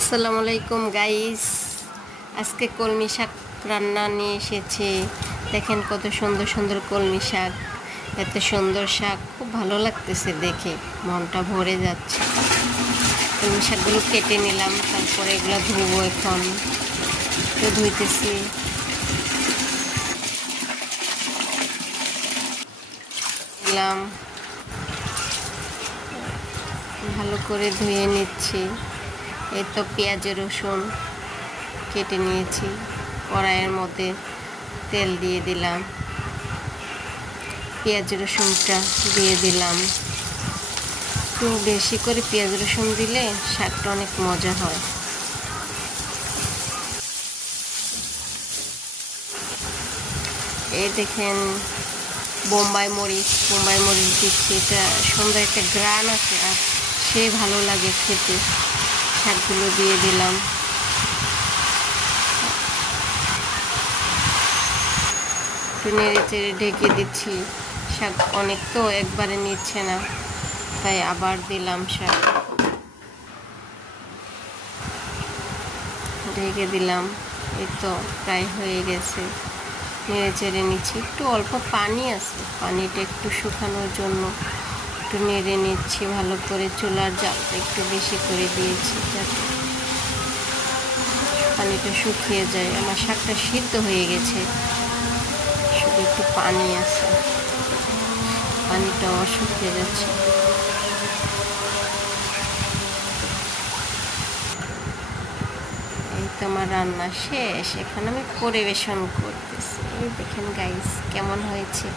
আসসালামু আলাইকুম গাইস। আজকে কলমি শাক রান্না নিয়ে এসেছি। দেখেন কত সুন্দর সুন্দর কলমি শাক, এত সুন্দর শাক, খুব ভালো লাগতেছে দেখে, মনটা ভরে যাচ্ছে। কলমি শাকগুলো কেটে নিলাম, তারপরে এগুলো ধুবো। এখন তো ধুইতেছি। নিলাম, ভালো করে ধুয়ে নিচ্ছি। এই তো পেঁয়াজ রসুন কেটে নিয়েছি। কড়াইয়ের মধ্যে তেল দিয়ে দিলাম, পেঁয়াজ রসুনটা দিয়ে দিলাম। একটু বেশি করে পেঁয়াজ রসুন দিলে শাকটা অনেক মজা হয়। এই দেখেন বোম্বাই মরিচ দিচ্ছি। এটা সুন্দর একটা গ্রান আছে, আর সে ভালো লাগে খেতে। শাকগুলো দিয়ে দিলাম, একটু নেড়ে চেড়ে ঢেকে দিচ্ছি। শাক অনেক তো একবারে নিচ্ছে না, তাই আবার দিলাম শাক, ঢেকে দিলাম। এই তো প্রায় হয়ে গেছে। নেড়ে চেড়ে নিচ্ছি। একটু অল্প পানি আছে, পানিটা একটু শুকানোর জন্য একটু নেড়ে নিচ্ছি ভালো করে। চুলার জালটা একটু বেশি করে দিয়েছি যাতে পানিটা শুকিয়ে যায়। আমার শাকটা সিদ্ধ হয়ে গেছে, শুধু একটু পানি আছে, পানিটাও শুকিয়ে যাচ্ছে। এই তো আমার রান্না শেষ, এখন আমি পরিবেশন করতেছি। এই দেখেন গাইস কেমন হয়েছে।